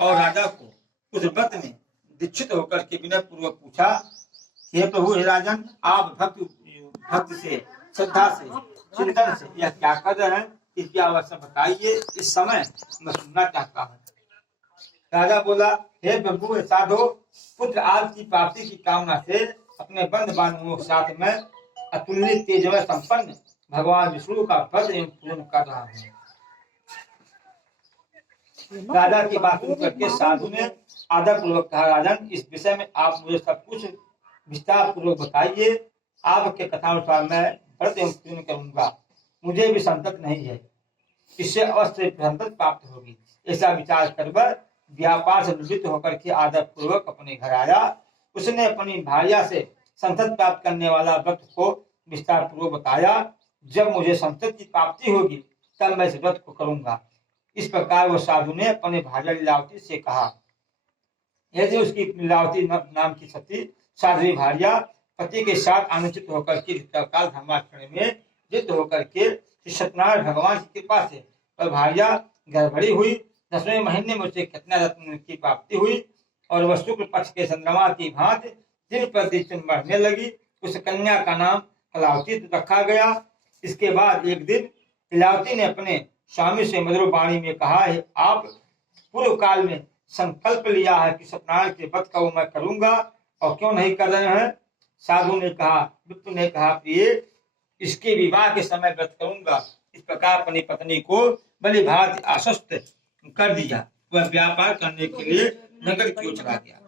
और राजा को उस व्रत में दीक्षित होकर के विनय पूर्वक पूछा, हे प्रभु, हे राजन, आप भक्त से, श्रद्धा से, चिंतन से यह क्या कर रहे हैं, इसकी अवश्य बताइए, इस समय मैं सुनना चाहता हूँ। राजा बोला, हे प्रभु, हे साधो, पुत्र आदि की प्राप्ति की कामना से अपने बंद बांधवों के साथ में अतुल्य तेजवय संपन्न भगवान विष्णु का व्रत एवं पूजन कर रहा हूँ। राजा की बात सुन करके साधु ने आदर पूर्वक कहा, राजन, इस विषय में आप मुझे सब कुछ विस्तार पूर्वक बताइए। आपके कथानुसार मैं व्रत एवं पूजन करूंगा। मुझे भी संतत नहीं है, इससे अवश्य संतत प्राप्त होगी। ऐसा विचार कर व्यापार से निवृत्त होकर के आदर पूर्वक अपने घर आया। उसने अपनी भार्या से संतत प्राप्त करने वाला व्रत को विस्तार पूर्वक बताया। जब मुझे संतत की प्राप्ति होगी तब मैं इस व्रत को करूंगा। इस प्रकार वह साधु ने अपने भार्या लीलावती से कहा। यदि उसकी लीलावती नाम की सती साध्वी भार्या पति के साथ आनंदित होकर के काल धर्माचरण में जित होकर के सत्यनारायण भगवान की कृपा से वह भार्या गर्भवती हुई। 10वें महीने में उसे कितना रत्न की प्राप्ति हुई और वह शुक्ल पक्ष के चंद्रमा की भांति दिन प्रतिदिन बढ़ने लगी। उस कन्या का नाम कलावती रखा गया। इसके बाद एक दिन कलावती ने अपने स्वामी से मधुर वाणी में कहा, है आप पूर्व काल में संकल्प लिया है कि सत्यनारायण के व्रत का मैं करूंगा और क्यों नहीं कर रहे हैं। साधु ने कहा, विप्र ने कहा, प्रिय, इसके विवाह के समय व्रत करूंगा। इस प्रकार अपनी पत्नी को बलि भांति आश्वस्त कर दिया। वह व्यापार करने के लिए नगर की ओर चला गया।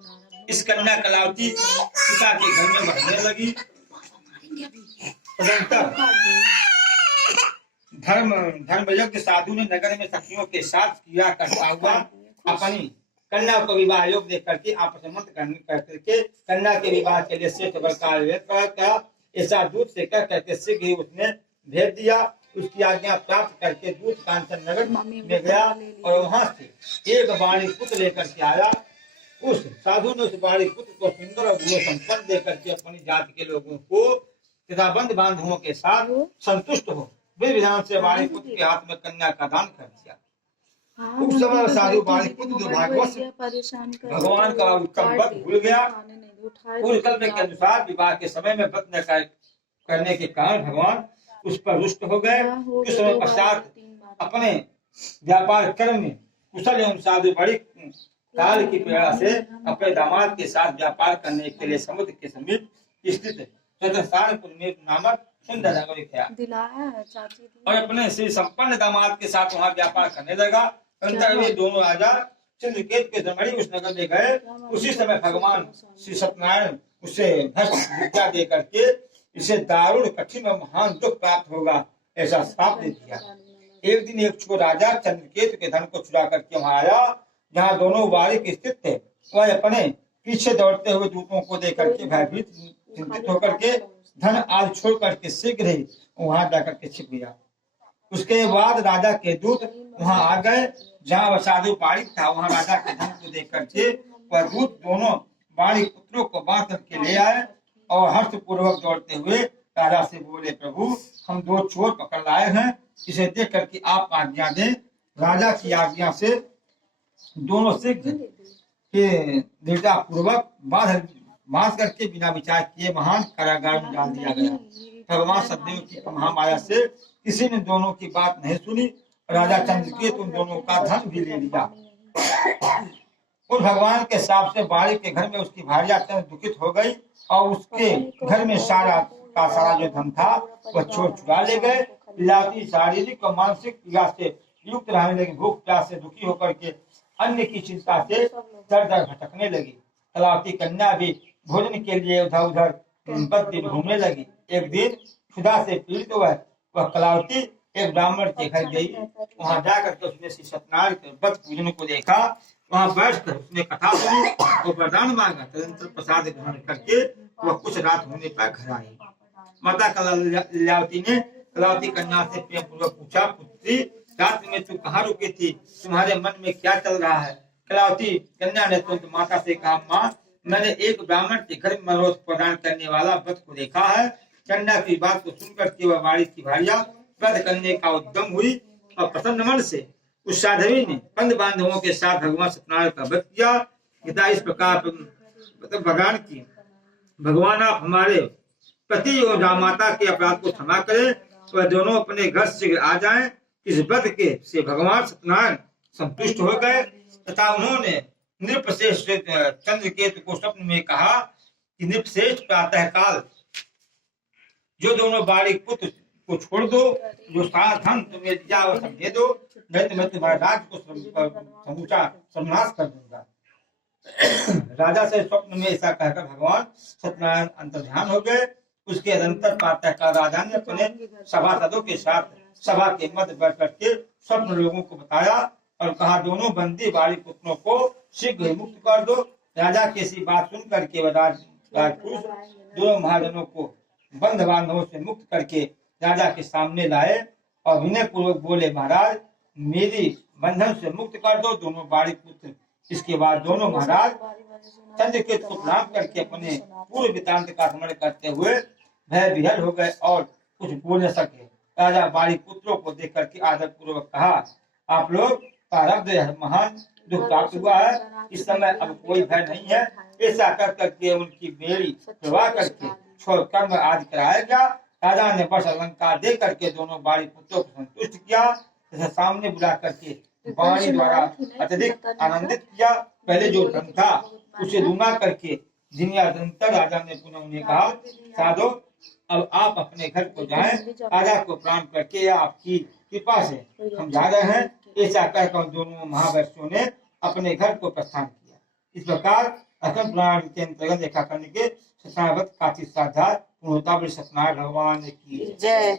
इस कन्या कलावती पिता के घर में बढ़ने लगी। धर्मयज्ञ साधु ने नगर में सखियों के साथ क्रिया करता हुआ अपनी कन्या को विवाह योग देख करके आपस में मत करके कन्या के विवाह के लिए श्रेष्ठ वर का ऐसा दूत से कह करके शीघ्र ही उसने भेज दिया। उसकी आज्ञा प्राप्त करके दूत कांचन नगर में गया और वहां से एक वाणी पुत्र लेकर के आया। उस साधु ने उस वाणी पुत्र को सुंदर और गुण संपन्न देकर के अपनी जाति के लोगों को तथा बंद बांधवों के साथ संतुष्ट हो वे विधान से वाणी पुत्र के हाथ में कन्या का दान कर दिया। उस समय साधु वाणी पुत्र दुर्भाग्यवश भगवान का उत्तम व्रत भूल गया। पूर्व कल्प के अनुसार विवाह के समय में व्रत न करने के कारण भगवान उस पर रुष्ट हो गए। कुछ समय पश्चात अपने व्यापार कर्म में कुशल एवं साधु बड़ी काल की प्रेरणा से अपने दामाद के साथ व्यापार करने के लिए समुद्र के समीप स्थित नामक सुंदर नगर गया और अपने श्री संपन्न दामाद के साथ वहाँ व्यापार करने लगा। वे दोनों राजा चंद्रकेत के जमड़ी उस नगर में गए। उसी समय भगवान श्री सत्यनारायण उसे भस्म विद्या दे करके इसे दारुण कठिन और महान दुख प्राप्त होगा ऐसा श्राप दे दिया। एक दिन एक छोर राजा चंद्रकेत के धन को चुरा करके वहां आया जहाँ दोनों वारिक स्थित थे। वह अपने पीछे दौड़ते हुए दूतों को देकर के भयभीत चिंतित होकर के धन आदि छोड़ करके शीघ्र ही वहां जाकर के छिप गया। उसके बाद राजा के दूत वहां आ गए जहाँ वह साधु वारिक था। वहां राजा के धन को देख करके वह दूत दोनों वारिक पुत्रों को बांध करके ले आए और हर्ष पूर्वक दौड़ते हुए राजा से बोले, प्रभु, हम दो चोर पकड़ लाए हैं, इसे देख करके आप आज्ञा दें। राजा की आज्ञा से दोनों शीघ्र दृढ़ता पूर्वक बांध करके बिना विचार किए महान कारागार में डाल दिया गया। भगवान सदैव की महामाया से किसी ने दोनों की बात नहीं सुनी। राजा चंद्रकेत उन दोनों का धन भी ले लिया। उस भगवान के साप से बारी के घर में उसकी भार्या अत्यंत दुखित हो गई और उसके घर में सारा जो धन था वह छोड़ चुरा ले गए। लीलावती शारीरिक और मानसिक पीड़ा से युक्त रहने लगी। भूख प्यास से दुखी होकर के अन्य की चिंता से दर दर भटकने लगी। कलावती कन्या भी भोजन के लिए उधर उधर घूमने लगी। एक दिन क्षुधा से पीड़ित वह कलावती एक ब्राह्मण के घर गई। वहां जाकर के उसने श्री सत्यनारायण के व्रत पूजन को देखा। वहां बैठकर उसने कथा सुनी और वरदान मांगा। तदनंतर प्रसाद ग्रहण करके वह कुछ रात होने पर घर आई। माता लीलावती ने कलावती कन्या से प्रेम पूर्वक पूछा, पुत्री, रात में तू कहाँ रुकी थी? तुम्हारे मन में क्या चल रहा है? कलावती कन्या ने तुरंत माता से कहा, माँ, मैंने एक ब्राह्मण के घर में मनोरथ प्रदान करने वाला व्रत को देखा है। कन्या की बात को सुनकर के वह वारिक की भार्या व्रत करने का उद्यम हुई और प्रसन्न मन से उस साध्वी ने बंद बांधवों के साथ भगवान सत्यनारायण का व्रत किया। गीता इस प्रकार मतलब भगवान की, भगवान आप हमारे पति और माता के अपराध को क्षमा करें, वह दोनों अपने घर से आ जाएं। इस व्रत के से भगवान सत्यनारायण संतुष्ट हो गए तथा उन्होंने नृपश्रेष्ठ चंद्रकेतु को स्वप्न में कहा कि नृपश्रेष्ठ प्रातः काल जो दोनों बालिक पुत्र को छोड़ दो, जो सारा धन तुम्हें दिया वो सब दे दो, नहीं तो मैं तुम्हारे राज्य को समूचा सर्वनाश कर दूंगा। राजा से स्वप्न में ऐसा कहकर भगवान सत्यनारायण अंतर्ध्यान हो गए। उसके अनंतर प्रातःकाल राजा ने अपने सभासदों के साथ सभा के मध्य बैठ करके स्वप्न लोगों को बताया और कहा, दोनों बंदी बालिक पुत्रों को शीघ्र ही मुक्त कर दो। राजा की ऐसी बात सुन करके राजपुरुष दोनों महाजनों को बंध बांधवों से मुक्त करके राजा के सामने लाए और विनय पूर्वक बोले, महाराज मेरी बंधन से मुक्त कर दो दोनों बालिक पुत्र। इसके बाद दोनों महाराज चंद्रकेतु को प्रणाम करके अपने पूर्व वृत्तांत का स्मरण करते हुए भय विहल हो गए और कुछ बोल न सके। राजा बालिक पुत्रों को देख करके आदर पूर्वक कहा, आप लोग प्रारब्ध महान दुख प्राप्त हुआ है, इस समय अब कोई भय नहीं है। ऐसा कर करके उनकी बेड़ी प्रवाह करके छोड़ कर्म आदि कराया गया। राजा ने बस अलंकार दे करके दोनों बालिक पुत्रों को संतुष्ट किया तथा सामने बुला करके वाणी द्वारा अत्यधिक आनंदित किया। पहले जो धन था उसे दूना करके दिन्यादंतर राजा ने पुनः उन्हें कहा, साधो अब आप अपने घर को जाएं। राजा को प्रणाम करके आपकी कृपा से हम जा रहे हैं। ऐसा कहकर दोनों महावैश्यों ने अपने घर को प्रस्थान किया। इस प्रकार अखंड पुराण के अंतर्गत देखा करने के सत्यनारायण व्रत काफी श्रद्धा पूर्णता बड़ी सत्यनारायण भगवान की जय।